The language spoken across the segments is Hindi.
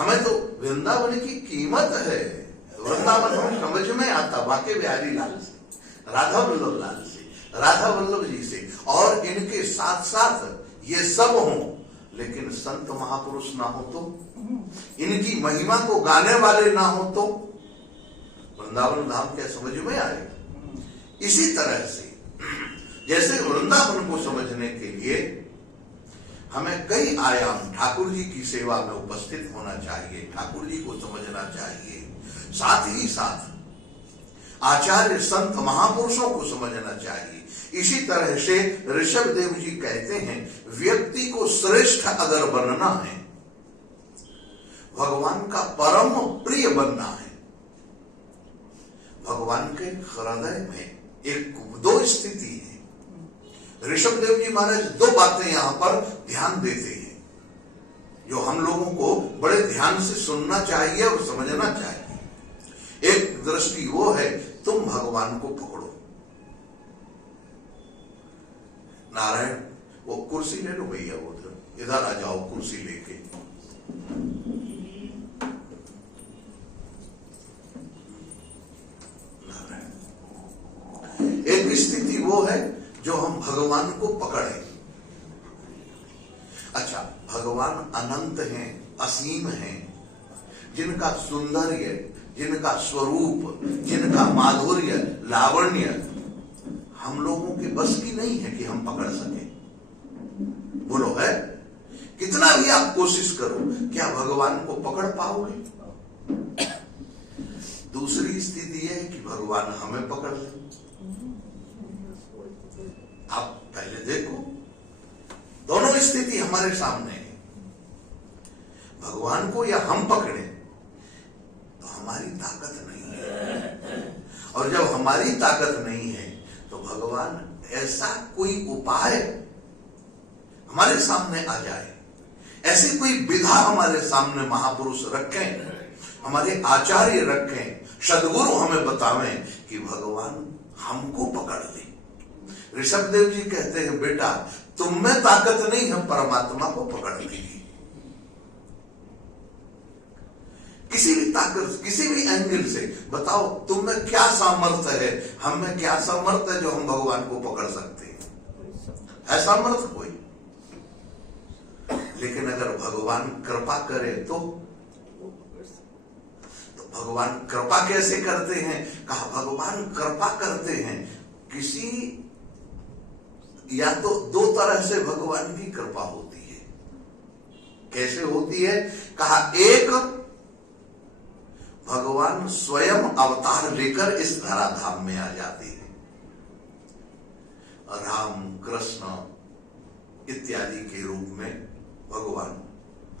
हमें तो वृंदावन की कीमत है, वृंदावन हमें समझ में आता बांके बिहारी लाल से, राधा वल्लभ लाल से, राधा वल्लभ जी से, और इनके साथ साथ ये सब हों, लेकिन संत महापुरुष ना हो तो, इनकी महिमा को गाने वाले ना हो तो वृंदावन धाम क्या समझ में आएगा। इसी तरह से जैसे वृंदावन को समझने के लिए हमें कई आयाम, ठाकुर जी की सेवा में उपस्थित होना चाहिए, ठाकुर जी को समझना चाहिए, साथ ही साथ आचार्य संत महापुरुषों को समझना चाहिए। इसी तरह से ऋषभ देव जी कहते हैं, व्यक्ति को श्रेष्ठ अगर बनना है, भगवान का परम प्रिय बनना है, भगवान के हृदय में एक दो स्थिति है। ऋषभ देव जी महाराज दो बातें यहां पर ध्यान देते हैं, जो हम लोगों को बड़े ध्यान से सुनना चाहिए और समझना चाहिए। एक दृष्टि वो है, तुम भगवान को पकड़ो। नारायण, वो कुर्सी ले लो भैया, उधर इधर आ जाओ कुर्सी लेके। नारायण, एक स्थिति वो है जो हम भगवान को पकड़े। अच्छा, भगवान अनंत हैं, असीम हैं, जिनका सौंदर्य, जिनका स्वरूप, जिनका माधुर्य, लावण्य हम लोगों के बस की नहीं है कि हम पकड़ सके। बोलो है, कितना भी आप कोशिश करो, क्या भगवान को पकड़ पाओगे? दूसरी स्थिति यह है कि भगवान हमें पकड़ ले। आप पहले देखो, दोनों स्थिति हमारे सामने है। भगवान को या हम पकड़े तो हमारी ताकत नहीं है, और जब हमारी ताकत नहीं है तो भगवान ऐसा कोई उपाय हमारे सामने आ जाए, ऐसी कोई विधा हमारे सामने महापुरुष रखें, हमारे आचार्य रखें, सदगुरु हमें बतावें कि भगवान हमको पकड़ ले। ऋषभ देव जी कहते हैं, बेटा तुम में ताकत नहीं है परमात्मा को पकड़ने की। किसी भी ताकत, किसी भी एंगल से बताओ तुम में क्या सामर्थ्य है, हम में क्या सामर्थ्य है जो हम भगवान को पकड़ सकते हैं? है सामर्थ्य कोई? लेकिन अगर भगवान कृपा करे तो भगवान कृपा कैसे करते हैं? कहा भगवान कृपा करते हैं किसी, या तो दो तरह से भगवान की कृपा होती है। कैसे होती है? कहा एक, भगवान स्वयं अवतार लेकर इस धराधाम में आ जाते हैं। राम, कृष्ण इत्यादि के रूप में भगवान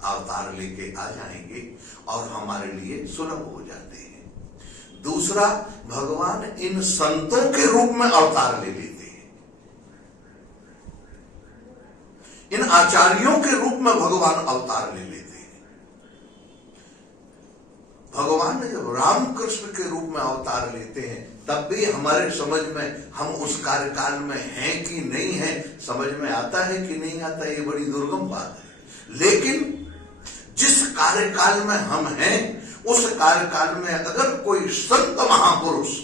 अवतार लेके आ जाएंगे और हमारे लिए सुलभ हो जाते हैं। दूसरा, भगवान इन संतों के रूप में अवतार ले लेते हैं। इन आचार्यों के रूप में भगवान अवतार ले लेते हैं। भगवान जब राम कृष्ण के रूप में अवतार लेते हैं तब भी हमारे समझ में, हम उस कार्यकाल में हैं कि नहीं है, समझ में आता है कि नहीं आता, ये बड़ी दुर्गम बात है। लेकिन जिस कार्यकाल में हम हैं, उस कार्यकाल में अगर कोई संत महापुरुष,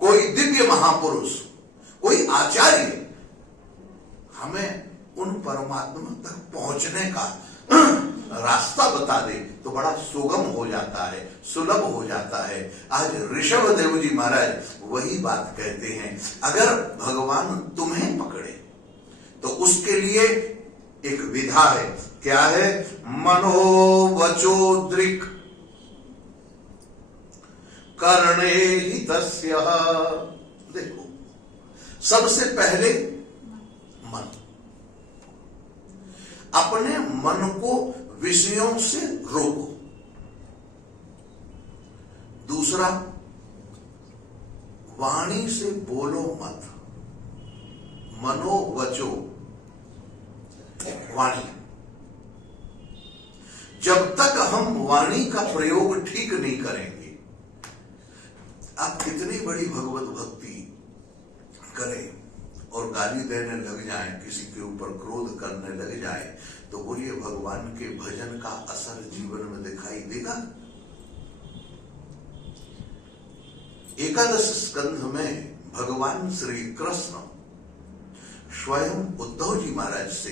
कोई दिव्य महापुरुष, कोई आचार्य हमें उन परमात्मा तक पहुंचने का रास्ता बता दे तो बड़ा सुगम हो जाता है, सुलभ हो जाता है। आज ऋषभ देव जी महाराज वही बात कहते हैं, अगर भगवान तुम्हें पकड़े तो उसके लिए एक विधा है। क्या है? मनो वचो दृक् करणे हितस्य। देखो, सबसे पहले मन, अपने मन को विषयों से रोको। दूसरा, वाणी से बोलो मत। मनो वचो, वाणी। जब तक हम वाणी का प्रयोग ठीक नहीं करेंगे, आप कितनी बड़ी भगवत भक्ति करें और गाली देने लग जाएं, किसी के ऊपर क्रोध करने लग जाएं, तो बोलिए भगवान के भजन का असर जीवन में दिखाई एकादश स्कंध में भगवान श्री कृष्ण स्वयं उद्धव जी महाराज से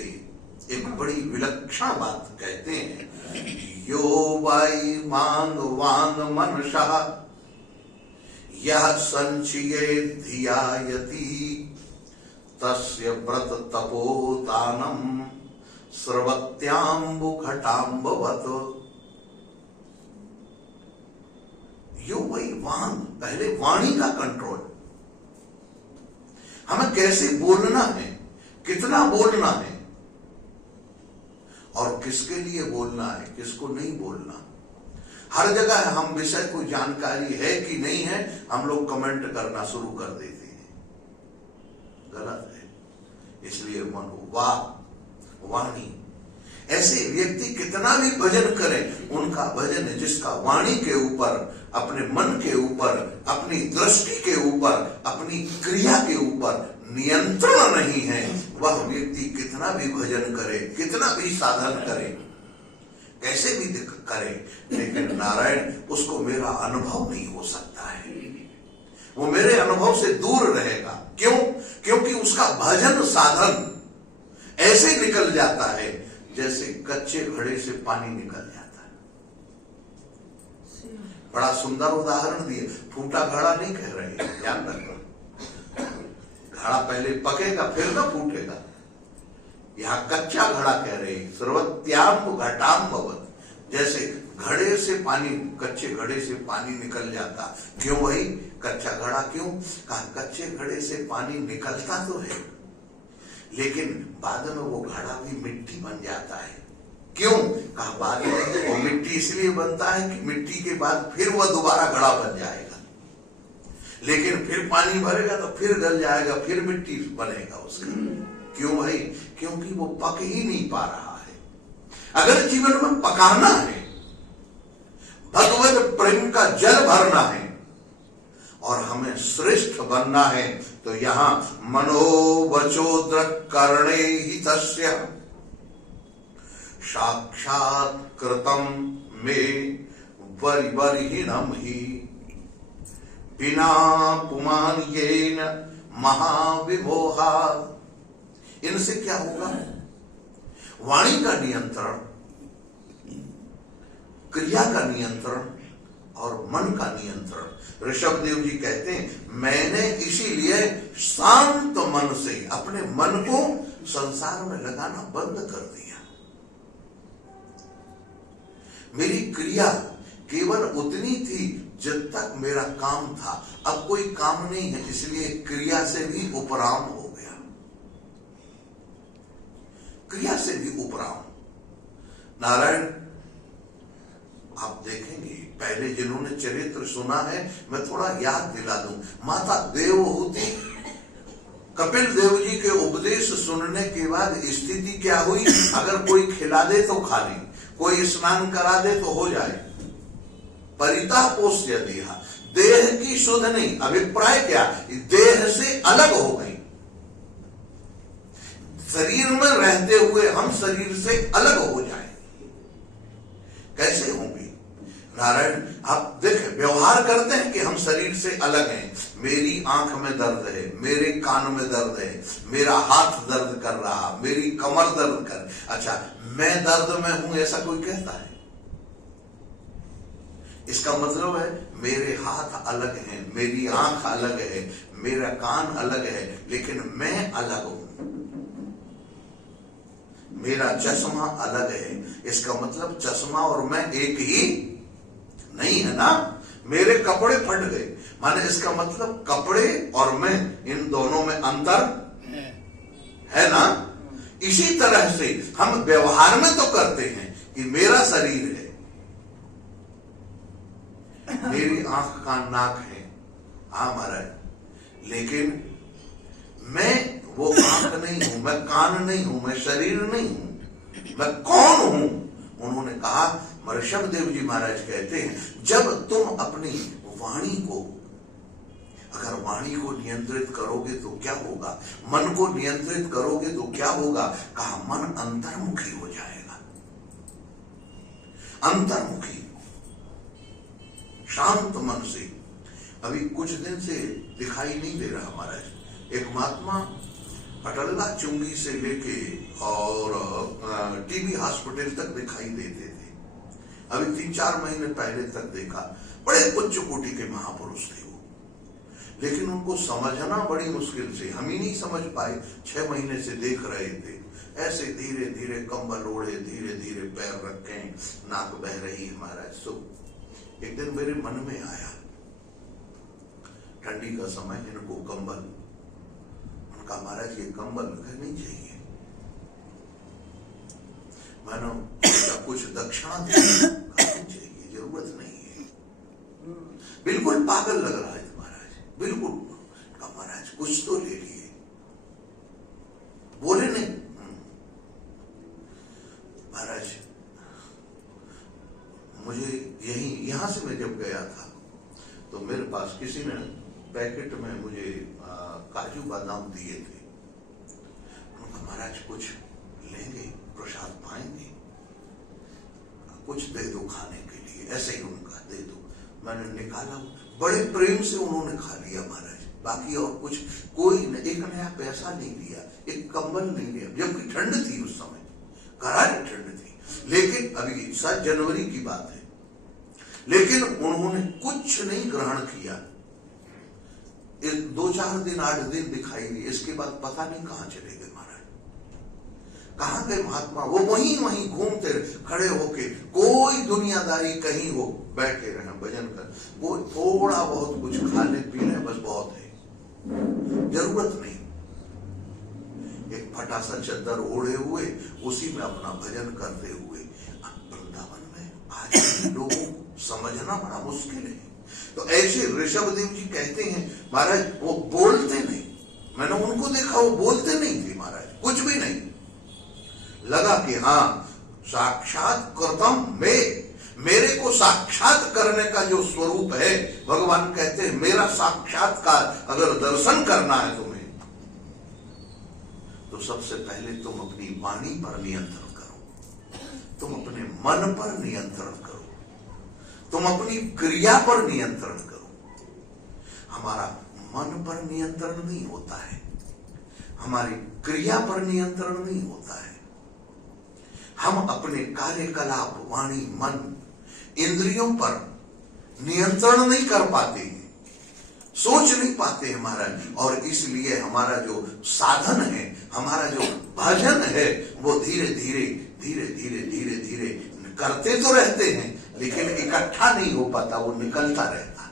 एक बड़ी विलक्षण बात कहते हैं। यो वाई मांगवान मनसा यह संचये धियायति तस्य व्रत तपोदानम स्रवत्याम्बुखटाम्बवत्। यो वही वाण, पहले वाणी का कंट्रोल, हमें कैसे बोलना है, कितना बोलना है और किसके लिए बोलना है, किसको नहीं बोलना। हर जगह हम विषय को जानकारी है कि नहीं है, हम लोग कमेंट करना शुरू कर देते हैं, गलत है। इसलिए मन वाणी, ऐसे व्यक्ति कितना भी भजन करें, उनका भजन जिसका वाणी के ऊपर, अपने मन के ऊपर, अपनी दृष्टि के ऊपर, अपनी क्रिया के ऊपर नियंत्रण नहीं है, वह व्यक्ति कितना भी भजन करे, कितना भी साधन करे, कैसे भी करे, लेकिन नारायण उसको मेरा अनुभव नहीं हो सकता है, वो मेरे अनुभव से दूर रहेगा। क्यों? क्योंकि उसका भजन साधन ऐसे निकल जाता है जैसे कच्चे घड़े से पानी निकल जाता है। बड़ा सुंदर उदाहरण दिए, फूटा घड़ा नहीं कह रहे, ध्यान रखना। घड़ा पहले पकेगा फिर ना फूटेगा, यहाँ कच्चा घड़ा कह रहे, सर्वत्याम्बुखटाम्बवत्, जैसे घड़े से पानी, कच्चे घड़े से पानी निकल जाता। क्यों भाई कच्चा घड़ा क्यों? कहा कच्चे घड़े से पानी निकलता तो है, लेकिन बाद में वो घड़ा भी मिट्टी बन जाता है। क्यों? कहा बाद में वो मिट्टी इसलिए बनता है कि मिट्टी के बाद फिर वह दोबारा घड़ा बन जाएगा, लेकिन फिर पानी भरेगा तो फिर गल जाएगा, फिर मिट्टी बनेगा उसका। क्यों भाई? क्योंकि वो पक ही नहीं पा रहा है। अगर जीवन में पकाना है, भगवत प्रेम का जल भरना है और हमें श्रेष्ठ बनना है, तो यहां मनोवचोद्रक करणे ही तस्य साक्षात कृतम में वरिवरहीनम ही बिना पुमान येन महाविमोहा। इनसे क्या होगा? वाणी का नियंत्रण, क्रिया का नियंत्रण और मन का नियंत्रण। ऋषभदेव जी कहते हैं, मैंने इसीलिए शांत मन से अपने मन को संसार में लगाना बंद कर दिया। मेरी क्रिया केवल उतनी थी जब तक मेरा काम था, अब कोई काम नहीं है, इसलिए क्रिया से भी उपराम हो गया, क्रिया से भी उपराम। नारायण आप देखेंगे, पहले जिन्होंने चरित्र सुना है, मैं थोड़ा याद दिला दूं। माता देवहूति कपिल देव जी के उपदेश सुनने के बाद स्थिति क्या हुई? अगर कोई खिला दे तो खा ले, कोई स्नान करा दे तो हो जाए। परितः पोष्य देहा, देह की शुद्ध नहीं। अभिप्राय क्या? देह से अलग हो गई। शरीर में रहते हुए हम शरीर से अलग हो जाए, कैसे होंगे? नारायण आप देखें, व्यवहार करते हैं कि हम शरीर से अलग हैं। मेरी आंख में दर्द है, मेरे कान में दर्द है, मेरा हाथ दर्द कर रहा, मेरी कमर दर्द कर, अच्छा मैं दर्द में हूं ऐसा कोई कहता है? इसका मतलब है मेरे हाथ अलग हैं, मेरी आंख अलग है, मेरा कान अलग है, लेकिन मैं अलग हूं। मेरा चश्मा अलग है, इसका मतलब चश्मा और मैं एक ही नहीं है ना। मेरे कपड़े फट गए, माने इसका मतलब कपड़े और मैं, इन दोनों में अंतर है ना। इसी तरह से हम व्यवहार में तो करते हैं कि मेरा शरीर है, मेरी आंख कान नाक है, हाँ महाराज, लेकिन मैं वो आंख नहीं हूं, मैं कान नहीं हूं, मैं शरीर नहीं हूं, मैं कौन हूं? उन्होंने कहा, ऋषभदेव जी महाराज कहते हैं, जब तुम अपनी वाणी को, अगर वाणी को नियंत्रित करोगे तो क्या होगा, मन को नियंत्रित करोगे तो क्या होगा? कहा मन अंतर्मुखी हो जाएगा, अंतर्मुखी, शांत मन से। अभी कुछ दिन से दिखाई नहीं दे रहा महाराज। एक महात्मा अटल्ला चुंगी से लेके और टीबी हॉस्पिटल तक दिखाई देते थे। अभी 3-4 महीने पहले तक देखा, बड़े उच्च कोटि के महापुरुष थे वो, लेकिन उनको समझना बड़ी मुश्किल से, हम ही नहीं समझ पाए। 6 महीने से देख रहे थे, ऐसे धीरे धीरे कंबल ओढ़े, धीरे धीरे पैर रखे, नाक बह रही है महाराज। तो एक दिन मेरे मन में आया, ठंडी का समय, इनको कंबल, उनका महाराज ये कंबल नहीं चाहिए, मानो कुछ दक्षिणा नहीं चाहिए, जरूरत नहीं है। बिल्कुल पागल लग रहा है महाराज, बिल्कुल। महाराज कुछ तो ले लिए, बोले नहीं। महाराज मुझे यहां से मैं जब गया था तो मेरे पास किसी ने पैकेट में मुझे काजू बादाम दिए थे। उनका महाराज कुछ लेंगे, प्रसाद पाएंगे, कुछ दे दो खाने के लिए, ऐसे ही उनका दे दो। मैंने निकाला, बड़े प्रेम से उन्होंने खा लिया महाराज। बाकी और कुछ कोई एक नया पैसा नहीं लिया, एक कंबल नहीं लिया, जबकि ठंड थी उस समय, करारी ठंड थी। लेकिन अभी 7 जनवरी की बात है, लेकिन उन्होंने कुछ नहीं ग्रहण किया। 2-4 दिन 8 दिन दिखाई दिए, इसके बाद पता नहीं कहां चले गए महाराज, कहां गए महात्मा। वो वहीं घूमते खड़े होके, कोई दुनियादारी कहीं हो, बैठे रहे भजन कर, वो थोड़ा बहुत कुछ खा ले पी ले, बस बहुत है, जरूरत नहीं। एक फटा सा चद्दर ओढ़े हुए उसी में अपना भजन करते हुए। वृंदावन में आज लोगों को समझना बड़ा मुश्किल है। तो ऐसे ऋषभदेव जी कहते हैं महाराज, वो बोलते नहीं, मैंने उनको देखा, वो बोलते नहीं थे महाराज, कुछ भी नहीं। लगा कि हाँ साक्षात कर्तम में, मेरे को साक्षात करने का जो स्वरूप है, भगवान कहते हैं मेरा साक्षात्कार अगर दर्शन करना है तुम्हें, तो सबसे पहले तुम अपनी वाणी पर नियंत्रण करो, तुम अपने मन पर नियंत्रण करो, तुम अपनी क्रिया पर नियंत्रण करो। हमारा मन पर नियंत्रण नहीं होता है, हमारी क्रिया पर नियंत्रण नहीं होता है। हम अपने कार्यकलाप, वाणी, मन, इंद्रियों पर नियंत्रण नहीं कर पाते हैं, सोच नहीं पाते हैं महाराज। और इसलिए हमारा जो साधन है, हमारा जो भजन है, वो धीरे धीरे धीरे धीरे धीरे धीरे करते तो रहते हैं, लेकिन इकट्ठा नहीं हो पाता, वो निकलता रहता,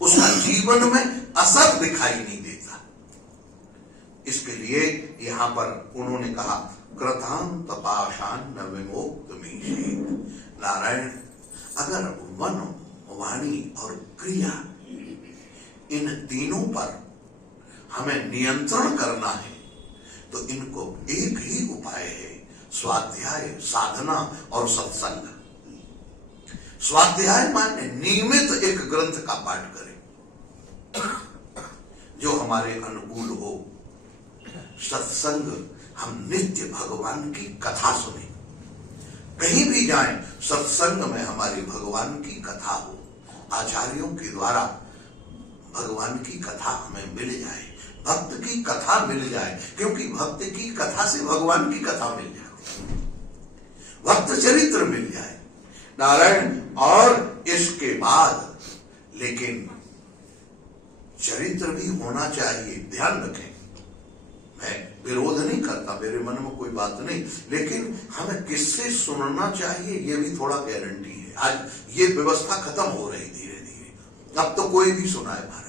उसका जीवन में असर दिखाई नहीं देता। इसके लिए यहां पर उन्होंने कहा, कृतांत पाषाण न विमोक्त मीशेत। नारायण, अगर मन, वाणी और क्रिया, इन तीनों पर हमें नियंत्रण करना है, तो इनको एक ही उपाय है, स्वाध्याय, साधना और सत्संग। स्वाध्याय माने नियमित एक ग्रंथ का पाठ करें जो हमारे अनुकूल हो। सत्संग, हम नित्य भगवान की कथा सुने, कहीं भी जाएं सत्संग में हमारी भगवान की कथा हो, आचार्यों के द्वारा भगवान की कथा हमें मिल जाए, भक्त की कथा मिल जाए, क्योंकि भक्त की कथा से भगवान की कथा मिल जाती है, भक्त चरित्र मिल जाए नारायण। और इसके बाद लेकिन चरित्र भी होना चाहिए, ध्यान रखें, मैं विरोध नहीं करता, मेरे मन में कोई बात नहीं, लेकिन हमें किससे सुनना चाहिए ये भी थोड़ा गारंटी है। आज ये व्यवस्था खत्म हो रही धीरे धीरे, अब तो कोई भी सुनाए महाराज,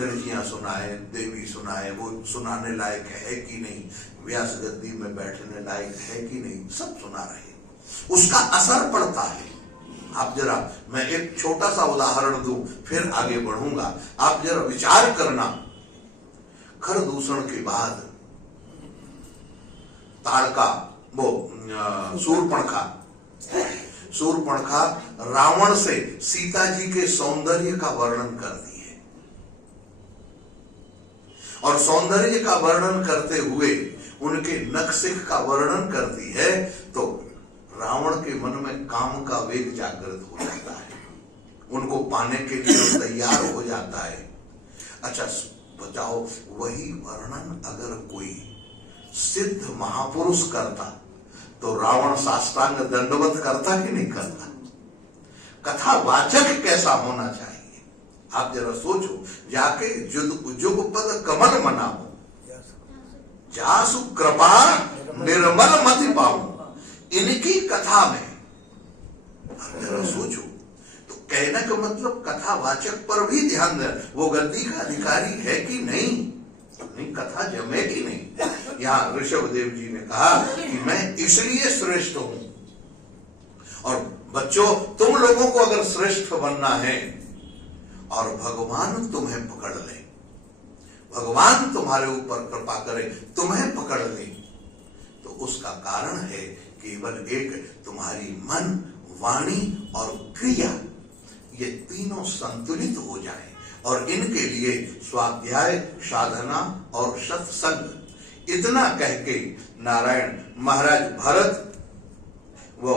लड़कियां सुनाए, देवी सुनाए, वो सुनाने लायक है कि नहीं, व्यास गद्दी में बैठने लायक है कि नहीं, सब सुना रहे, उसका असर पड़ता है। आप जरा, मैं एक छोटा सा उदाहरण दूं, फिर आगे बढ़ूंगा। आप जरा विचार करना, खर दूषण के बाद ताड़का, वो शूर्पणखा रावण से सीता जी के सौंदर्य का वर्णन करती है, और सौंदर्य का वर्णन करते हुए उनके नखशिख का वर्णन करती है, तो रावण के मन में काम का वेग जागृत हो जाता है। उनको पाने के लिए तैयार हो जाता है। अच्छा बताओ, वही वर्णन अगर कोई सिद्ध महापुरुष करता तो रावण साष्टांग दंडवत करता कि नहीं करता? कथावाचक कैसा होना चाहिए, आप जरा सोचो। जाके जुगपद कमल मनाओ, जासु कृपा निर्मल मति पाओ, इनकी कथा में आप जरा सोचो। तो कहने का मतलब कथावाचक पर भी ध्यान दे, वो गद्दी का अधिकारी है कि नहीं कथा जमेगी नहीं। यहाँ ऋषभदेव जी ने कहा कि मैं इसलिए श्रेष्ठ हूं, और बच्चों तुम लोगों को अगर श्रेष्ठ बनना है और भगवान तुम्हें पकड़ ले, भगवान तुम्हारे ऊपर कृपा करे, तुम्हें पकड़ ले, तो उसका कारण है केवल एक, तुम्हारी मन, वाणी और क्रिया ये तीनों संतुलित हो जाए। और इनके लिए स्वाध्याय, साधना और सत्संग, इतना कह के नारायण महाराज भरत वो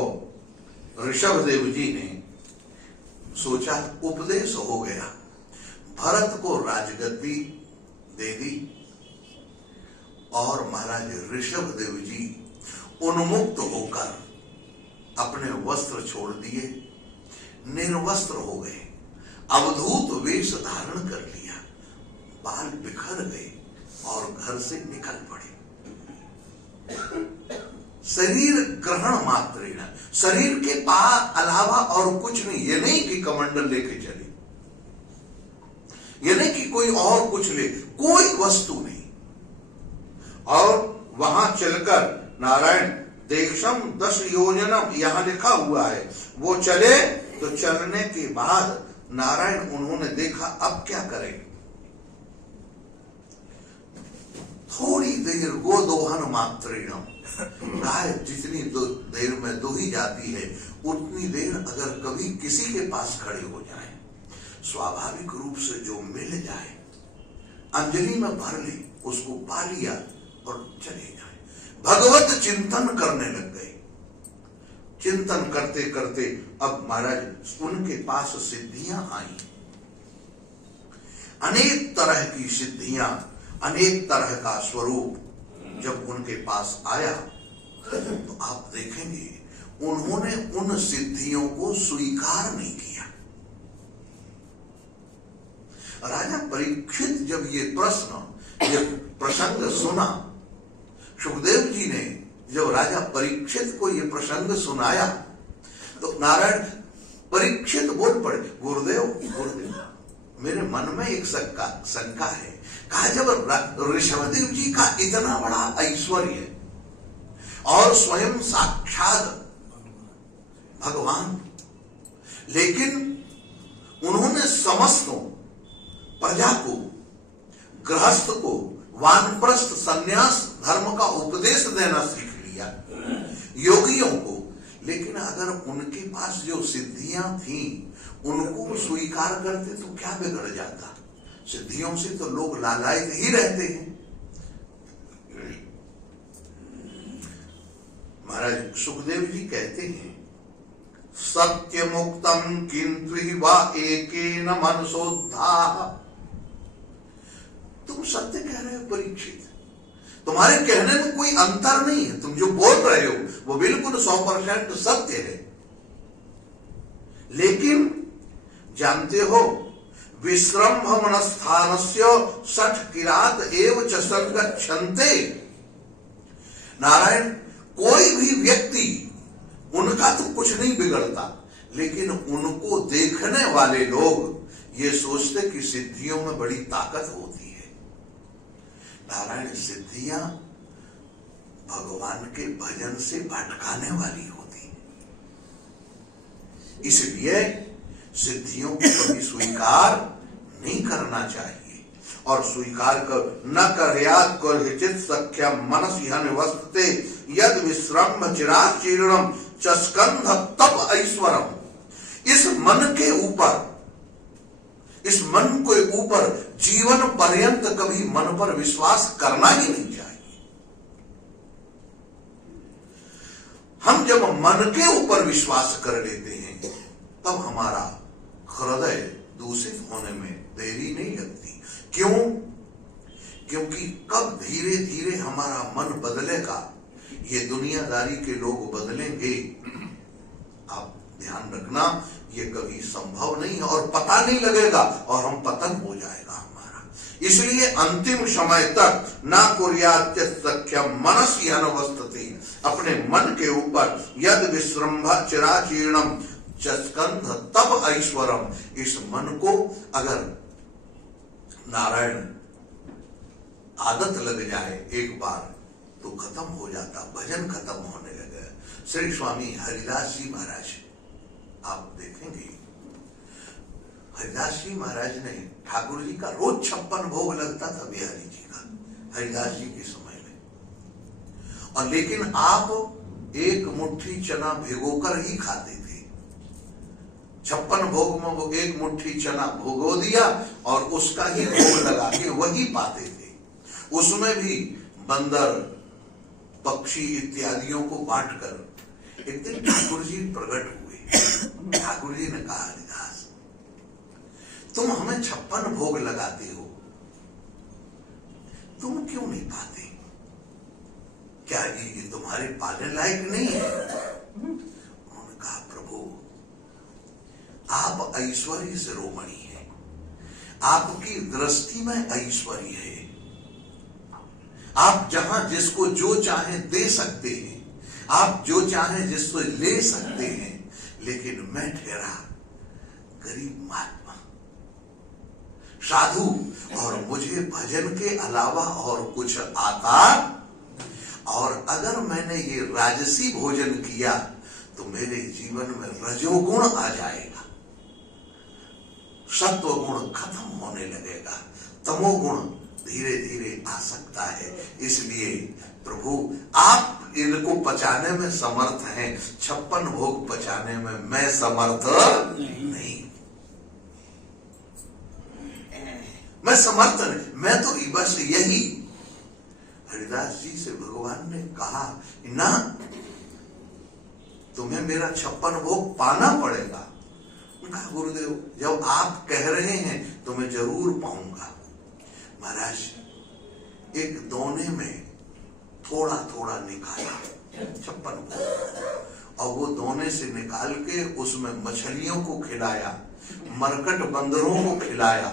ऋषभदेव जी ने सोचा उपदेश हो गया, भरत को राजगद्दी दे दी, और महाराज ऋषभदेव जी उन्मुक्त होकर अपने वस्त्र छोड़ दिए, निर्वस्त्र हो गए, अवधूत वेश धारण कर लिया, बाल बिखर गए और घर से निकल पड़े। शरीर ग्रहण मात्रेण, शरीर के अलावा और कुछ नहीं। ये नहीं कि कमंडल लेके चले, ये नहीं कि कोई और कुछ ले, कोई वस्तु नहीं। और वहां चलकर नारायण देशम 10 योजनम, यहां लिखा हुआ है, वो चले तो चलने के बाद नारायण उन्होंने देखा अब क्या करें। थोड़ी देर गोदोहन मात्रेणम, गाय जितनी देर में दोही जाती है उतनी देर अगर कभी किसी के पास खड़े हो जाए, स्वाभाविक रूप से जो मिल जाए अंजलि में भर ले, उसको पा लिया और चले जाए। भगवत चिंतन करने लग गए। चिंतन करते करते अब महाराज उनके पास सिद्धियां आई, अनेक तरह की सिद्धियां, अनेक तरह का स्वरूप जब उनके पास आया तो आप देखेंगे उन्होंने उन सिद्धियों को स्वीकार नहीं किया। राजा परीक्षित जब ये प्रसंग सुना, सुखदेव जी ने जब राजा परीक्षित को ये प्रसंग सुनाया तो नारायण परीक्षित बोल पड़े, गुरुदेव मेरे मन में एक शंका है। कहा जब ऋषभदेव जी का इतना बड़ा ऐश्वर्य और स्वयं साक्षात भगवान, लेकिन उन्होंने समस्तों प्रजा को, गृहस्थ को वानप्रस्थ संन्यास धर्म का उपदेश देना सीख लिया, योगियों को, लेकिन अगर उनके पास जो सिद्धियां थी उनको स्वीकार करते तो क्या बिगड़ जाता। सिद्धियों से तो लोग लालायित ही रहते हैं। महाराज सुखदेव जी कहते हैं सत्य मुक्तम किंतु वा एकेन मनसोद्धा। तुम सत्य कह रहे हो परीक्षित, तुम्हारे कहने में कोई अंतर नहीं है, तुम जो बोल रहे हो वो बिल्कुल 100% सत्य है, लेकिन जानते हो विश्रम्भ मनस्थानस्य 60 किरात एव च संगच्छन्ते। नारायण कोई भी व्यक्ति, उनका तो कुछ नहीं बिगड़ता, लेकिन उनको देखने वाले लोग ये सोचते कि सिद्धियों में बड़ी ताकत होती है। नारायण सिद्धियां भगवान के भजन से भटकाने वाली होती है, इसलिए सिद्धियों को कभी स्वीकार नहीं करना चाहिए। और स्वीकार कर न कर्यात् कर्हिचित् सख्यम मनसि हनिवसते यद विश्रम्भ चिराचीर्णम च स्कंध तप ऐश्वरम। इस मन के ऊपर, इस मन के ऊपर जीवन पर्यंत कभी मन पर विश्वास करना ही नहीं चाहिए। हम जब मन के ऊपर विश्वास कर लेते हैं तब हमारा हृदय दूषित होने में देरी नहीं लगती। क्यों? क्योंकि कब धीरे धीरे हमारा मन बदलेगा, ये दुनियादारी के लोग बदलेंगे, आप ध्यान रखना, ये कभी संभव नहीं है और पता नहीं लगेगा और हम पतन हो जाएगा हमारा। इसलिए अंतिम समय तक ना कुर्यात् सख्यम मनसि अनवस्थति, अपने मन के ऊपर यद विश्रम्भा चिराचीर्णम चस्कंध तब ऐश्वरम, इस मन को अगर नारायण आदत लग जाए एक बार तो खत्म हो जाता, भजन खत्म होने लगे। श्री स्वामी हरिदास जी महाराज, आप देखेंगे हरिदास जी महाराज ने, ठाकुर जी का रोज 56 भोग लगता था बिहारी जी का, हरिदास जी के समय में, और लेकिन आप एक मुट्ठी चना भिगोकर ही खाते थे। 56 भोग में वो एक मुट्ठी चना भिगो दिया और उसका ही भोग लगा के वही पाते थे। उसमें भी बंदर, पक्षी इत्यादियों को बांटकर एक दिन ठाकुर जी प्रकट हुए। ठाकुर जी ने कहा, हरिदास तुम हमें 56 भोग लगाते हो, तुम क्यों नहीं पाते? क्या ये तुम्हारे पालने लायक नहीं है? उन्होंने कहा, प्रभु आप ऐश्वर्य शिरोमणि हैं, आपकी दृष्टि में ऐश्वर्य है, आप जहां जिसको जो चाहे दे सकते हैं, आप जो चाहे जिसको ले सकते हैं, लेकिन मैं ठहरा गरीब महात्मा, साधु, और मुझे भजन के अलावा और कुछ आता, और अगर मैंने ये राजसी भोजन किया तो मेरे जीवन में रजोगुण आ जाएगा, सत्व गुण खत्म होने लगेगा, तमोगुण धीरे धीरे आ सकता है। इसलिए प्रभु आप इनको पचाने में समर्थ हैं, 56 भोग पचाने में मैं समर्थ नहीं, मैं समर्थ नहीं, मैं तो बस यही। हरिदास जी से भगवान ने कहा, ना तुम्हें मेरा 56 भोग पाना पड़ेगा। उनका गुरुदेव जब आप कह रहे हैं तो मैं जरूर पाऊंगा। महाराज एक दोने में थोड़ा थोड़ा निकाला 56 भोग, और वो दोने से निकाल के उसमें मछलियों को खिलाया, मरकट बंदरों को खिलाया,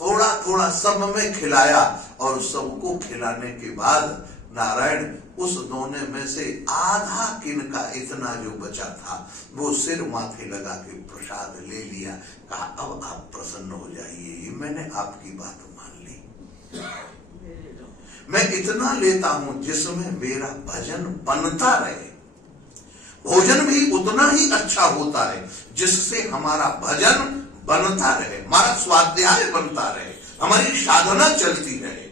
थोड़ा थोड़ा सब में खिलाया, और सबको खिलाने के बाद नारायण उस दोने में से आधा किनका इतना जो बचा था वो सिर माथे लगा के प्रसाद ले लिया। कहा, अब आप प्रसन्न हो जाइए, मैंने आपकी बात मान ली, मैं इतना लेता हूं जिसमें मेरा भजन बनता रहे। भोजन भी उतना ही अच्छा होता है जिससे हमारा भजन बनता रहे, हमारा स्वाध्याय बनता रहे, हमारी साधना चलती रहे।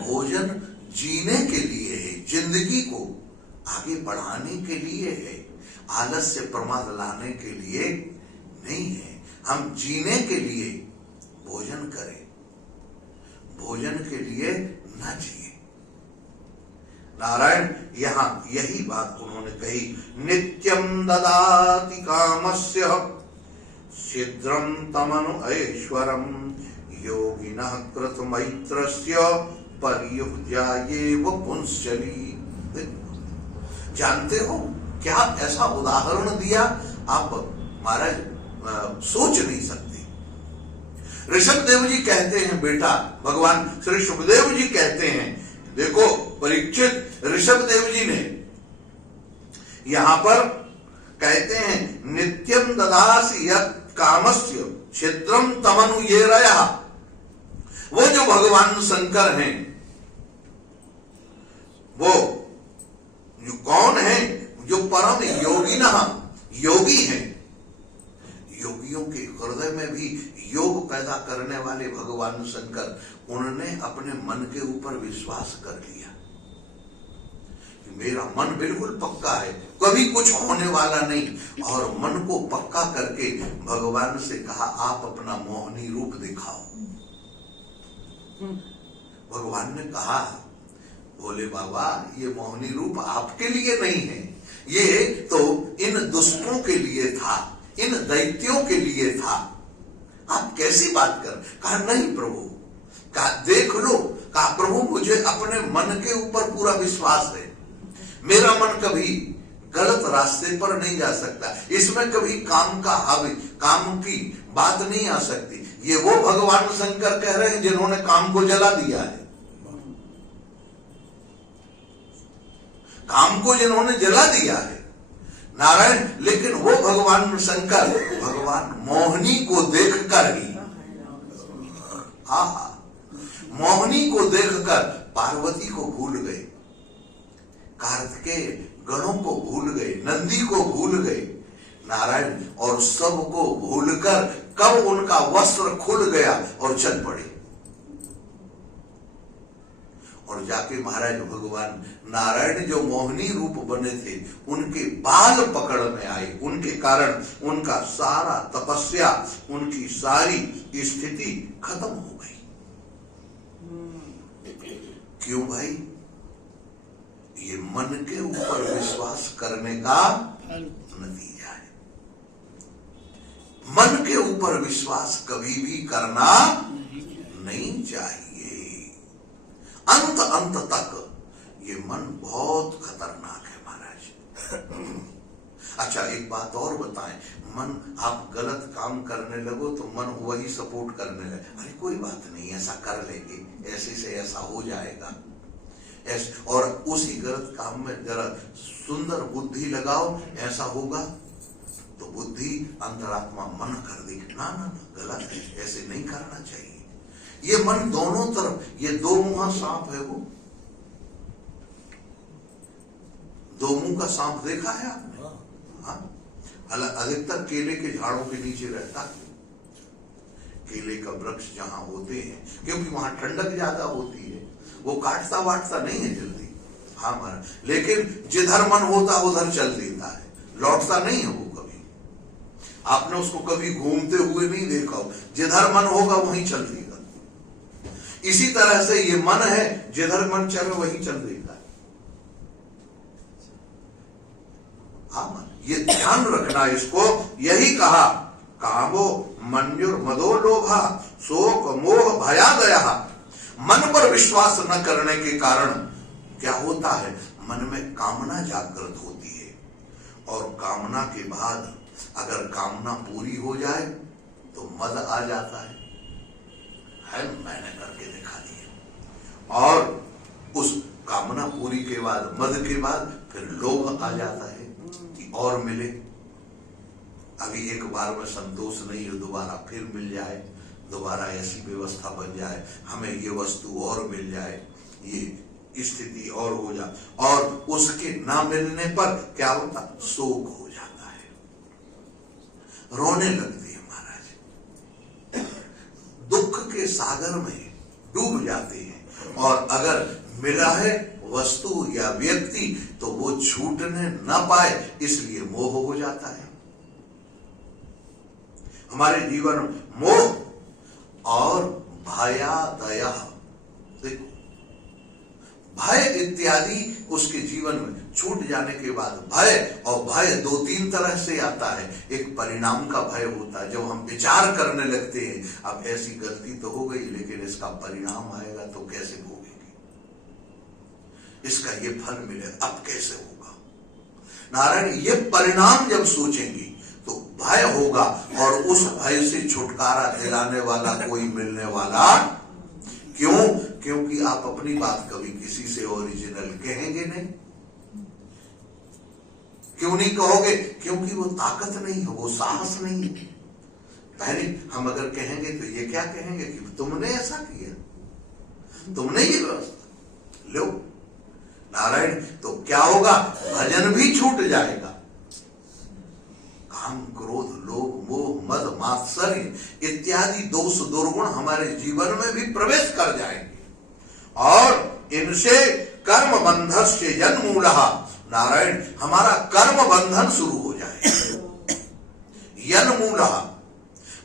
भोजन जीने के लिए है, जिंदगी को आगे बढ़ाने के लिए है, आलस्य प्रमाद लाने के लिए नहीं है। हम जीने के लिए भोजन करें, भोजन के लिए न जिए। नारायण यहां यही बात उन्होंने कही, नित्यम ददाति कामस्य शीघ्रम तमनु ऐश्वरम योगिनः कृतमैत्रस्य पर्युज्यायेव पुंसचली। जानते हो क्या ऐसा उदाहरण दिया, आप महाराज सोच नहीं सकते। ऋषभ देव जी कहते हैं, बेटा भगवान श्री सुखदेव जी कहते हैं, देखो परीक्षित, ऋषभ देव जी ने यहां पर कहते हैं, नित्यम ददासि यत् कामस्य क्षेत्रम तमनु ये रया। वो जो भगवान शंकर हैं, वो जो कौन है, जो परम योगिनः योगी हैं, योगियों के हृदय में भी योग पैदा करने वाले भगवान शंकर, उन्होंने अपने मन के ऊपर विश्वास कर लिया कि मेरा मन बिल्कुल पक्का है, कभी कुछ होने वाला नहीं, और मन को पक्का करके भगवान से कहा, आप अपना मोहनी रूप दिखाओ। भगवान ने कहा, बोले बाबा ये मोहनी रूप आपके लिए नहीं है, ये तो इन दुष्टों के लिए था, इन दैत्यों के लिए था। आप कैसी बात कर? कहा नहीं प्रभु, कहा देख लो, कहा प्रभु मुझे अपने मन के ऊपर पूरा विश्वास है, मेरा मन कभी गलत रास्ते पर नहीं जा सकता, इसमें कभी काम का हावी, काम की बात नहीं आ सकती। ये वो भगवान शंकर कह रहे हैं जिन्होंने काम को जला दिया है, काम को जिन्होंने जला दिया है नारायण। लेकिन वो भगवान शंकर भगवान मोहिनी को देखकर ही, हाँ, मोहिनी को देखकर पार्वती को भूल गए, कार्तिकेय गणों को भूल गए, नंदी को भूल गए नारायण, और सबको भूलकर कब उनका वस्त्र खुल गया और चल पड़े। और जाके महाराज भगवान नारायण जो मोहिनी रूप बने थे उनके बाल पकड़ में आए, उनके कारण उनका सारा तपस्या, उनकी सारी स्थिति खत्म हो गई। क्यों भाई? ये मन के ऊपर विश्वास करने का नतीजा है। मन के ऊपर विश्वास कभी भी करना नहीं चाहिए। अंत तक ये मन बहुत खतरनाक है महाराज। अच्छा एक बात और बताएं, मन आप गलत काम करने लगो तो मन वही सपोर्ट करने लगे, अरे कोई बात नहीं, ऐसा कर लेंगे, ऐसे से ऐसा हो जाएगा ऐसे, और उसी गलत काम में जरा सुंदर बुद्धि लगाओ, ऐसा होगा, तो बुद्धि अंतरात्मा मना कर देगी, ना ना ना गलत है, ऐसे नहीं करना चाहिए। ये मन दोनों तरफ, ये दो मुहा सांप है, वो दो मुंह का सांप देखा है आपने? हाँ, अधिकतर केले के झाड़ों के नीचे रहता है, केले का वृक्ष जहां होते हैं, क्योंकि वहां ठंडक ज्यादा होती है, वो काटता वाटता नहीं है जल्दी। हाँ महाराज, लेकिन जिधर मन होता उधर चल देता है, लौटता नहीं है वो कभी। आपने उसको कभी घूमते हुए नहीं देखा हो, जिधर मन होगा वहीं चल देगा। इसी तरह से ये मन है, जिधर मन चले वहीं चल देगा। हाँ, ये ध्यान रखना इसको। यही कहा, कामो मन्युर मदो लोभा शोक मोह भयादया। मन पर विश्वास न करने के कारण क्या होता है? मन में कामना जागृत होती है, और कामना के बाद अगर कामना पूरी हो जाए तो मद आ जाता है मैंने करके दिखा दिया, और उस कामना पूरी के बाद, मद के बाद फिर लोभ आ जाता है कि और मिले, अभी एक बार में संतोष नहीं है, दोबारा फिर मिल जाए, दोबारा ऐसी व्यवस्था बन जाए, हमें ये वस्तु और मिल जाए, ये स्थिति और हो जाए, और उसके ना मिलने पर क्या होता? शोक हो जाता है, रोने लगते हैं महाराज, दुख के सागर में डूब जाते हैं। और अगर मिला है वस्तु या व्यक्ति तो वो छूटने न पाए, इसलिए मोह हो जाता है। हमारे जीवन में मोह और भयादया, देखो भय इत्यादि उसके जीवन में छूट जाने के बाद, भय, और भय दो तीन तरह से आता है। एक परिणाम का भय होता है, जब हम विचार करने लगते हैं, अब ऐसी गलती तो हो गई लेकिन इसका परिणाम आएगा तो कैसे भोगेंगे, इसका ये फल मिलेगा, अब कैसे होगा नारायण। ये परिणाम जब सोचेंगे तो भय होगा, और उस भय से छुटकारा दिलाने वाला कोई मिलने वाला। क्यों? क्योंकि आप अपनी बात कभी किसी से ओरिजिनल कहेंगे नहीं। क्यों नहीं कहोगे? क्योंकि वो ताकत नहीं है, वो साहस नहीं है। पहले हम अगर कहेंगे तो ये क्या कहेंगे कि तुमने ऐसा किया, तुमने ये व्यवस्था लो नारायण, तो क्या होगा? भजन भी छूट जाएगा। काम क्रोध लोभ मोह मद मात्सर्य इत्यादि दोष दुर्गुण हमारे जीवन में भी प्रवेश कर जाएंगे, और इनसे कर्म बंधस्य जन्मूलः नारायण, हमारा कर्म बंधन शुरू हो जाएगा। जन्मूलः,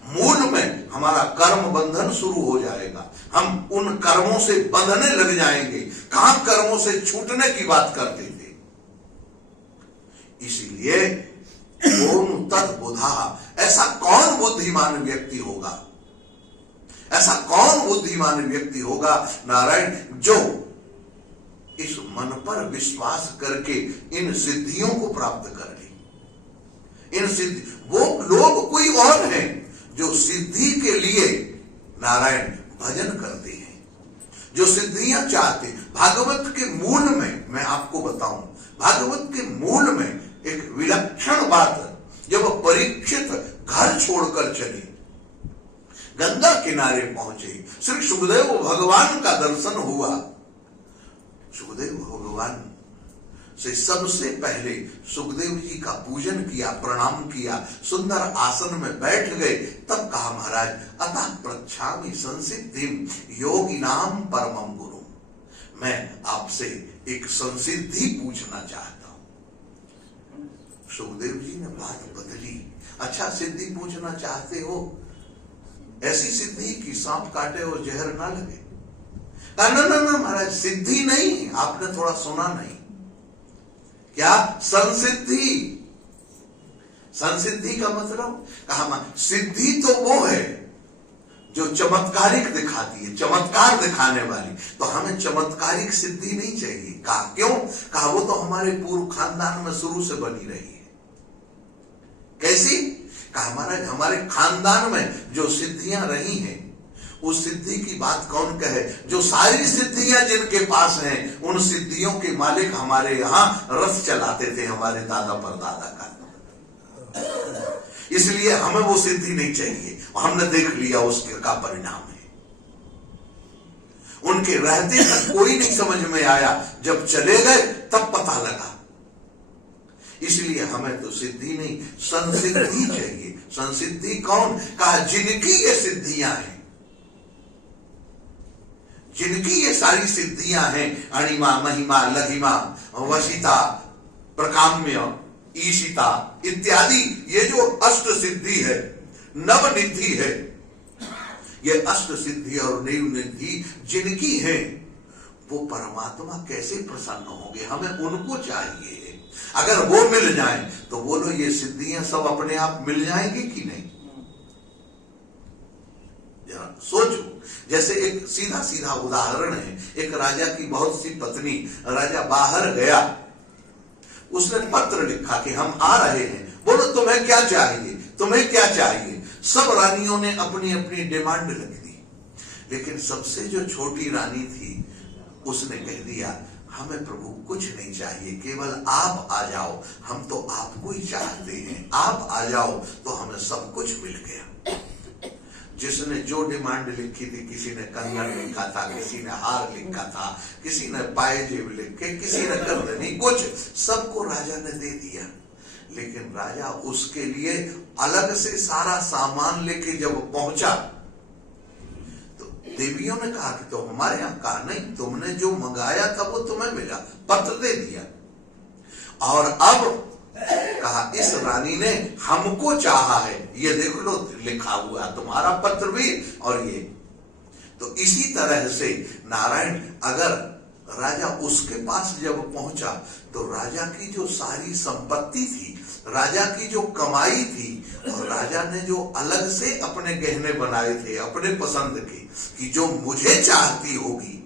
मूल में हमारा कर्म बंधन शुरू हो जाएगा। हम उन कर्मों से बंधने लग जाएंगे। कहां कर्मों से छूटने की बात करते थे। इसीलिए ओम तत्पुरुष बुधा, ऐसा कौन बुद्धिमान व्यक्ति होगा, ऐसा कौन बुद्धिमान व्यक्ति होगा नारायण, जो इस मन पर विश्वास करके इन सिद्धियों को प्राप्त कर ले। इन सिद्धि, वो लोग कोई और हैं जो सिद्धि के लिए नारायण भजन करते हैं, जो सिद्धियां चाहते। भागवत के मूल में मैं आपको बताऊं, भागवत के मूल में एक विलक्षण बात, जब परीक्षित घर छोड़कर चले, गंगा किनारे पहुंचे, श्री सुखदेव भगवान का दर्शन हुआ। सुखदेव भगवान से सबसे पहले सुखदेव जी का पूजन किया, प्रणाम किया, सुंदर आसन में बैठ गए। तब कहा महाराज, अतः प्रच्छामि संसिद्धिम योगिनाम परमं गुरु, मैं आपसे एक संसिद्धि पूछना चाहता हूं। सुखदेव जी ने बात बदली, अच्छा सिद्धि पूछना चाहते हो, ऐसी सिद्धि कि सांप काटे और जहर ना लगे? ना महाराज, सिद्धि नहीं, आपने थोड़ा सुना नहीं। क्या? संसिद्धि। संसिद्धि का मतलब कहा, सिद्धि तो वो है जो चमत्कारिक दिखाती है, चमत्कार दिखाने वाली। तो हमें चमत्कारिक सिद्धि नहीं चाहिए। कहा क्यों? कहा वो तो हमारे पूर्व खानदान में शुरू से बनी रही है। कैसी? कहा महाराज, हमारे खानदान में जो सिद्धियां रही हैं, उस सिद्धि की बात कौन कहे? जो सारी सिद्धियां जिनके पास हैं, उन सिद्धियों के मालिक हमारे यहाँ रथ चलाते थे, हमारे दादा परदादा का। इसलिए हमें वो सिद्धि नहीं चाहिए। हमने देख लिया उसके का परिणाम है। उनके रहते तक कोई नहीं समझ में आया, जब चले गए तब पता लगा। इसलिए हमें तो सिद्धि नहीं, संसिद्धि चाहिए। संसिद्धि कौन? कहा जिनकी ये सिद्धियां हैं, जिनकी ये सारी सिद्धियां हैं, अणिमा, महिमा, लघिमा, वशिता, प्रकाम्य, ईशिता इत्यादि, ये जो अष्ट सिद्धि है, नवनिधि है, ये अष्ट सिद्धि और नवनिधि जिनकी है, वो परमात्मा कैसे प्रसन्न होंगे? हमें उनको चाहिए। अगर वो मिल जाए तो बोलो ये सिद्धियां सब अपने आप मिल जाएंगी कि नहीं? जरा सोचो। जैसे एक सीधा सीधा उदाहरण है, एक राजा की बहुत सी पत्नी, राजा बाहर गया, उसने पत्र लिखा कि हम आ रहे हैं, बोलो तुम्हें क्या चाहिए, तुम्हें क्या चाहिए? सब रानियों ने अपनी अपनी डिमांड रख दी, लेकिन सबसे जो छोटी रानी थी, उसने कह दिया हमें प्रभु कुछ नहीं चाहिए, केवल आप आ जाओ, हम तो आपको ही चाहते हैं, आप आ जाओ तो हमें सब कुछ मिल गया। जिसने जो डिमांड लिखी थी, किसी ने कंगन लिखा था, किसी ने हार लिखा था, किसी ने पायजेब लिखे, किसी ने करदनी, कुछ सबको राजा ने दे दिया। लेकिन राजा उसके लिए अलग से सारा सामान लेके जब पहुंचा, तो देवियों ने कहा कि तो हमारे यहाँ, कहा नहीं, तुमने जो मंगाया था वो तुम्हें मिला, पत्र दे दिया। और अब कहा इस रानी ने हमको चाहा है, ये देख लो लिखा हुआ तुम्हारा पत्र भी और ये। तो इसी तरह से नारायण, अगर राजा उसके पास जब पहुंचा, तो राजा की जो सारी संपत्ति थी, राजा की जो कमाई थी, और राजा ने जो अलग से अपने गहने बनाए थे अपने पसंद के, कि जो मुझे चाहती होगी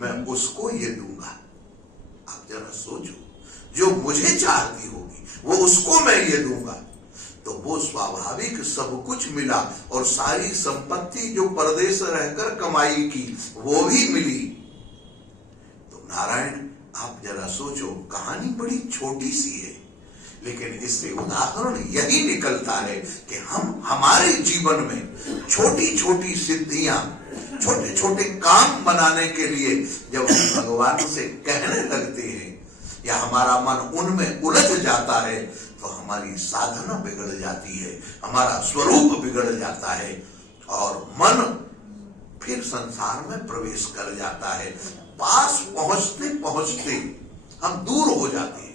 मैं उसको ये दूंगा। आप जरा सोचो, जो मुझे चाहती होगी वो उसको मैं ये दूंगा। तो वो स्वाभाविक सब कुछ मिला, और सारी संपत्ति जो परदेश रहकर कमाई की वो भी मिली। तो नारायण, आप जरा सोचो, कहानी बड़ी छोटी सी है, लेकिन इससे उदाहरण यही निकलता है कि हम हमारे जीवन में छोटी छोटी सिद्धियां, छोटे छोटे काम बनाने के लिए जब हम भगवान से कहने लगते हैं, या हमारा मन उनमें उलझ जाता है, तो हमारी साधना बिगड़ जाती है, हमारा स्वरूप बिगड़ जाता है, और मन फिर संसार में प्रवेश कर जाता है। पास पहुंचते पहुंचते हम दूर हो जाते हैं।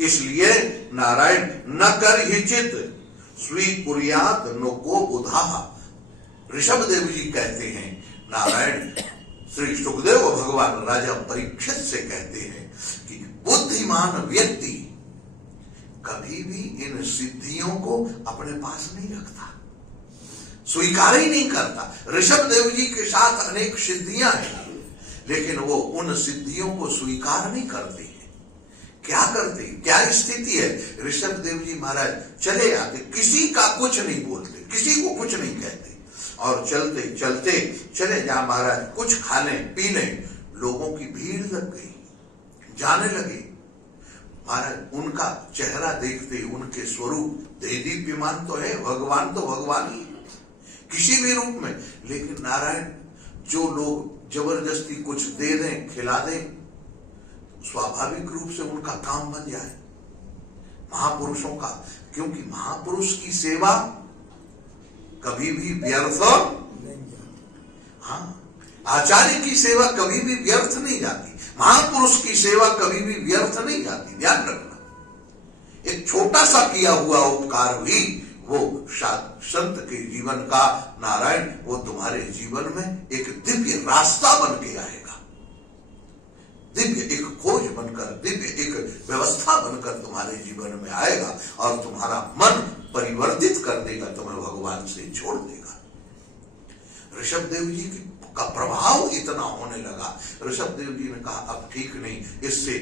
इसलिए नारायण, न कर ही चित स्वीकुर्यात नको बुधा। ऋषभ देव जी कहते हैं, नारायण श्री सुखदेव भगवान राजा परीक्षित से कहते हैं कि बुद्धिमान व्यक्ति कभी भी इन सिद्धियों को अपने पास नहीं रखता, स्वीकार ही नहीं करता। ऋषभ देव जी के साथ अनेक सिद्धियां हैं, लेकिन वो उन सिद्धियों को स्वीकार नहीं करते हैं। क्या करते, क्या स्थिति है? ऋषभ देव जी महाराज चले आते, किसी का कुछ नहीं बोलते, किसी को कुछ नहीं कहते, और चलते चलते चले जा महाराज, कुछ खा लें पी लें। लोगों की भीड़ लग गई, जाने लगे। महाराज उनका चेहरा देखते, उनके स्वरूप देदीप्यमान तो है, भगवान तो भगवान ही किसी भी रूप में, लेकिन नारायण जो लोग जबरदस्ती कुछ दे दें, खिला दें, स्वाभाविक रूप से उनका काम बन जाए महापुरुषों का। क्योंकि महापुरुष की सेवा कभी भी व्यर्थ नहीं जाती। हाँ, आचार्य की सेवा कभी भी व्यर्थ नहीं जाती, महापुरुष की सेवा कभी भी व्यर्थ नहीं जाती। ध्यान रखना, एक छोटा सा किया हुआ उपकार भी वो संत के जीवन का, नारायण वो तुम्हारे जीवन में एक दिव्य रास्ता बन के आएगा, दिव्य एक खोज बनकर, दिव्य एक व्यवस्था बनकर तुम्हारे जीवन में आएगा, और तुम्हारा मन परिवर्तित कर देगा, तुम्हें भगवान से जोड़ देगा। ऋषभ देव जी का प्रभाव इतना होने लगा, ऋषभ देव जी ने कहा अब ठीक नहीं, इससे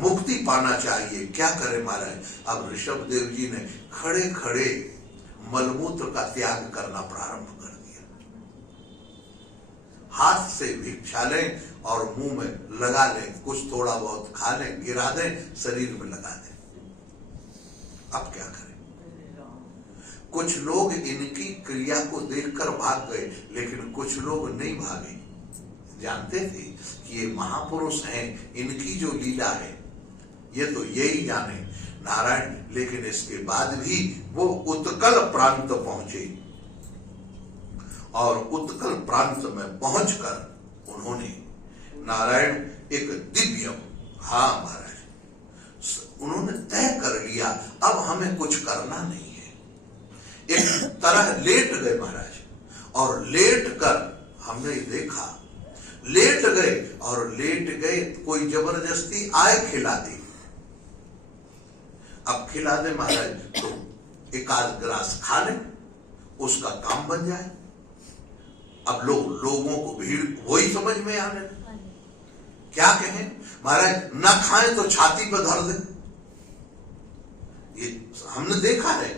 मुक्ति पाना चाहिए, क्या करें महाराज? अब ऋषभ देव जी ने खड़े खड़े मलमूत्र का त्याग करना प्रारंभ कर दिया। हाथ से भिक्षा लें और मुंह में लगा लें, कुछ थोड़ा बहुत खा लें, गिरा दें, शरीर में लगा दें। अब क्या करें? कुछ लोग इनकी क्रिया को देखकर भाग गए, लेकिन कुछ लोग नहीं भागे, जानते थे कि ये महापुरुष हैं, इनकी जो लीला है ये तो यही जाने नारायण। लेकिन इसके बाद भी वो उत्कल प्रांत पहुंचे, और उत्कल प्रांत में पहुंचकर उन्होंने नारायण एक दिव्य, हाँ महाराज, उन्होंने तय कर लिया अब हमें कुछ करना नहीं है। एक तरह लेट गए महाराज, और लेट कर हमने देखा, लेट गए और लेट गए, कोई जबरदस्ती आए खिला दे। अब खिला दे महाराज तो एक आध गिलास खा ले, उसका काम बन जाए। अब लोगों को भीड़ वही समझ में आने लगे, क्या कहें महाराज, ना खाएं तो छाती पर धर दे। ये हमने देखा है।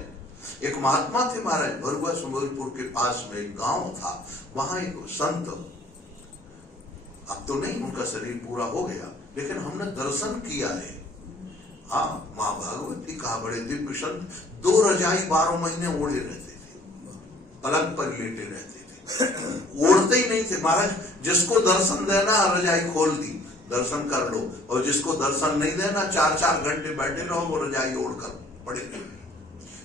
एक महात्मा थे महाराज, भरुआ सुंदरपुर के पास में एक गांव था, वहां एक संत, अब तो नहीं, उनका शरीर पूरा हो गया, लेकिन हमने दर्शन किया है। हाँ, मां भागवती कहा बड़े दिव्य संत, 2 रजाई 12 महीने ओढ़े रहते थे, पलंग पर लेटे रहते थे, ओढ़ते ही नहीं थे महाराज। जिसको दर्शन देना रजाई खोल दी, दर्शन कर लो, और जिसको दर्शन नहीं देना 4-4 घंटे बैठे रहो, वो रजाई ओढ़कर पड़े रहे,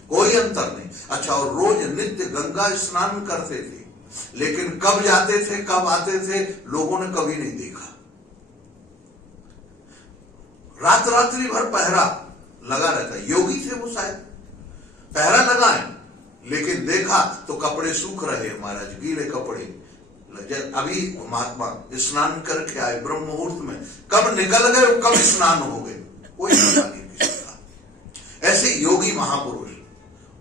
कोई अंतर नहीं। अच्छा, और रोज नित्य गंगा स्नान करते थे, लेकिन कब जाते थे कब आते थे लोगों ने कभी नहीं देखा। रात रात्रि भर पहरा लगा रहता, योगी थे वो शायद, पहरा लगाए, लेकिन देखा तो कपड़े सूख रहे महाराज, गीले कपड़े। अभी महात्मा स्नान करके आए ब्रह्म मुहूर्त में, कब निकल गए कब स्नान हो गए, कोई पता नहीं किसी का। ऐसे योगी महापुरुष,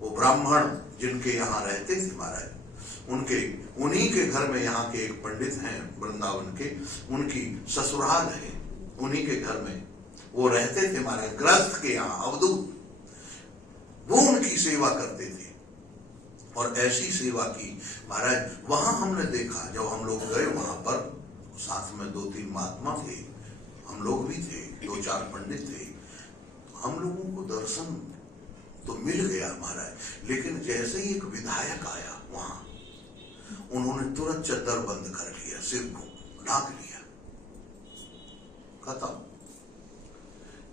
वो ब्राह्मण जिनके यहाँ रहते थे महाराज, उन्हीं के घर में, यहाँ के एक पंडित हैं वृंदावन के, उनकी ससुराल है, उन्हीं के घर में वो रहते थे महाराज, गृहस्थ के यहाँ अवधूत, वो उनकी सेवा करते थे। और ऐसी सेवा की महाराज, वहां हमने देखा, जब हम लोग गए वहां पर, साथ में 2-3 महात्मा थे, हम लोग भी थे, 2-4 पंडित थे, हम लोगों को दर्शन तो मिल गया महाराज। लेकिन जैसे ही एक विधायक आया वहां, उन्होंने तुरंत चद्दर बंद कर लिया, सिर को ढाक लिया, खत्म।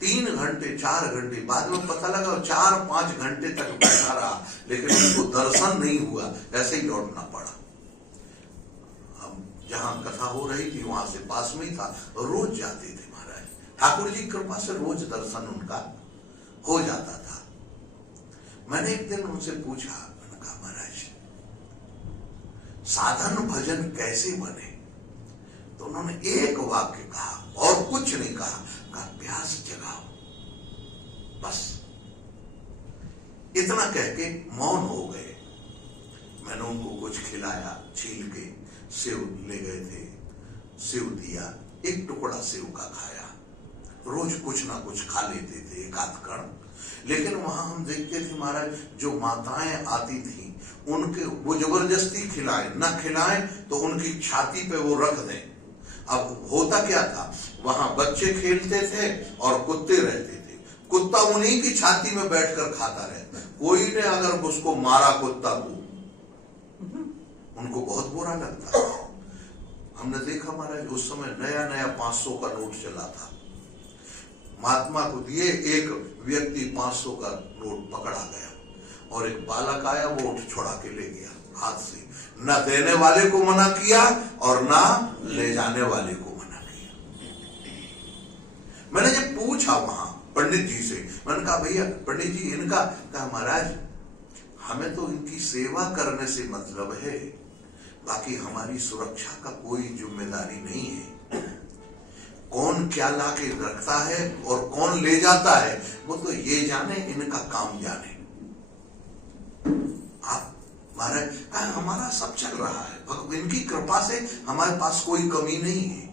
3 घंटे 4 घंटे बाद में पता लगा 4-5 घंटे तक बैठा रहा, लेकिन उसको दर्शन नहीं हुआ, ऐसे ही लौटना पड़ा। अब जहां कथा हो रही थी वहां से पास में ही था, रोज जाते थे महाराज, ठाकुर जी की कृपा से रोज दर्शन उनका हो जाता था। मैंने एक दिन उनसे पूछा, मैंने कहा महाराज साधन भजन कैसे बने? तो उन्होंने एक वाक्य कहा और कुछ नहीं कहा, प्यास जगाओ, बस इतना कह के मौन हो गए। मैंने उनको कुछ खिलाया, छील के सेव ले गए थे, सेव दिया, एक टुकड़ा सेव का खाया। रोज कुछ ना कुछ खा लेते थे, एक आध कण। लेकिन वहां हम देखते थे महाराज, जो माताएं आती थी उनके वो जबरदस्ती खिलाए, ना खिलाए तो उनकी छाती पे वो रख दें। अब होता क्या था, वहां बच्चे खेलते थे और कुत्ते रहते थे। कुत्ता उन्हीं की छाती में बैठकर खाता रहता। कोई ने अगर उसको मारा कुत्ता को, उनको बहुत बुरा लगता है। हमने देखा महाराज, उस समय नया नया 500 का नोट चला था। महात्मा को दिए, एक व्यक्ति 500 का नोट पकड़ा गया और एक बालक आया, वो उठ छुड़ा के ले गया हाथ से। न देने वाले को मना किया और ना ले जाने वाले को मना किया। मैंने जब पूछा वहां पंडित जी से, मैंने कहा भैया पंडित जी इनका, कहा महाराज हमें तो इनकी सेवा करने से मतलब है, बाकी हमारी सुरक्षा का कोई जिम्मेदारी नहीं है। कौन क्या ला के रखता है और कौन ले जाता है वो तो ये जाने, इनका काम जाने। आप महाराज हमारा सब चल रहा है, इनकी कृपा से हमारे पास कोई कमी नहीं है।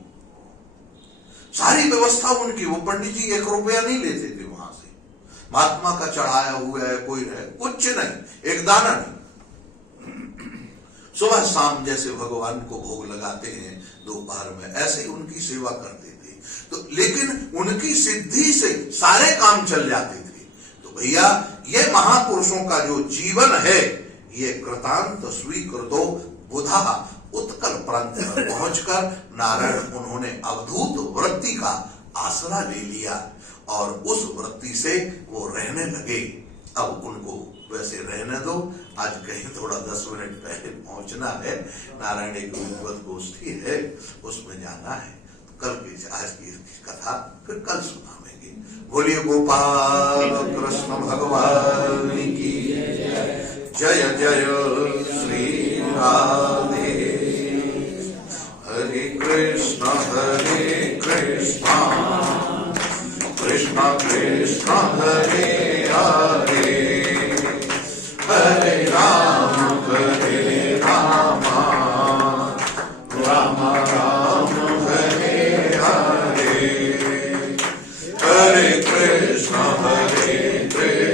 सारी व्यवस्था उनकी, वो पंडित जी 1 रुपया नहीं लेते थे वहां से। महात्मा का चढ़ाया हुआ है, कोई है कुछ नहीं, एक दाना नहीं। सुबह शाम जैसे भगवान को भोग लगाते हैं दोपहर में, ऐसे ही उनकी सेवा करते थे। तो लेकिन उनकी सिद्धि से सारे काम चल जाते थे। तो भैया ये महापुरुषों का जो जीवन है, ये कृतांत स्वीकृतो बुधा उत्कल प्रांत में पहुंचकर नारायण उन्होंने अवधूत वृत्ति का आसरा ले लिया और उस वृत्ति से वो रहने लगे। अब उनको वैसे रहने दो, आज कहीं थोड़ा 10 मिनट पहले पहुंचना है, नारायण एक विद्वत गोष्ठी है, उसमें जाना है। कल की आज की कथा फिर कल सुनाएंगे। बोलिए गोपाल कृष्ण भगवान की जय जय श्री राधे। हरे कृष्ण कृष्ण कृष्ण हरे हरे।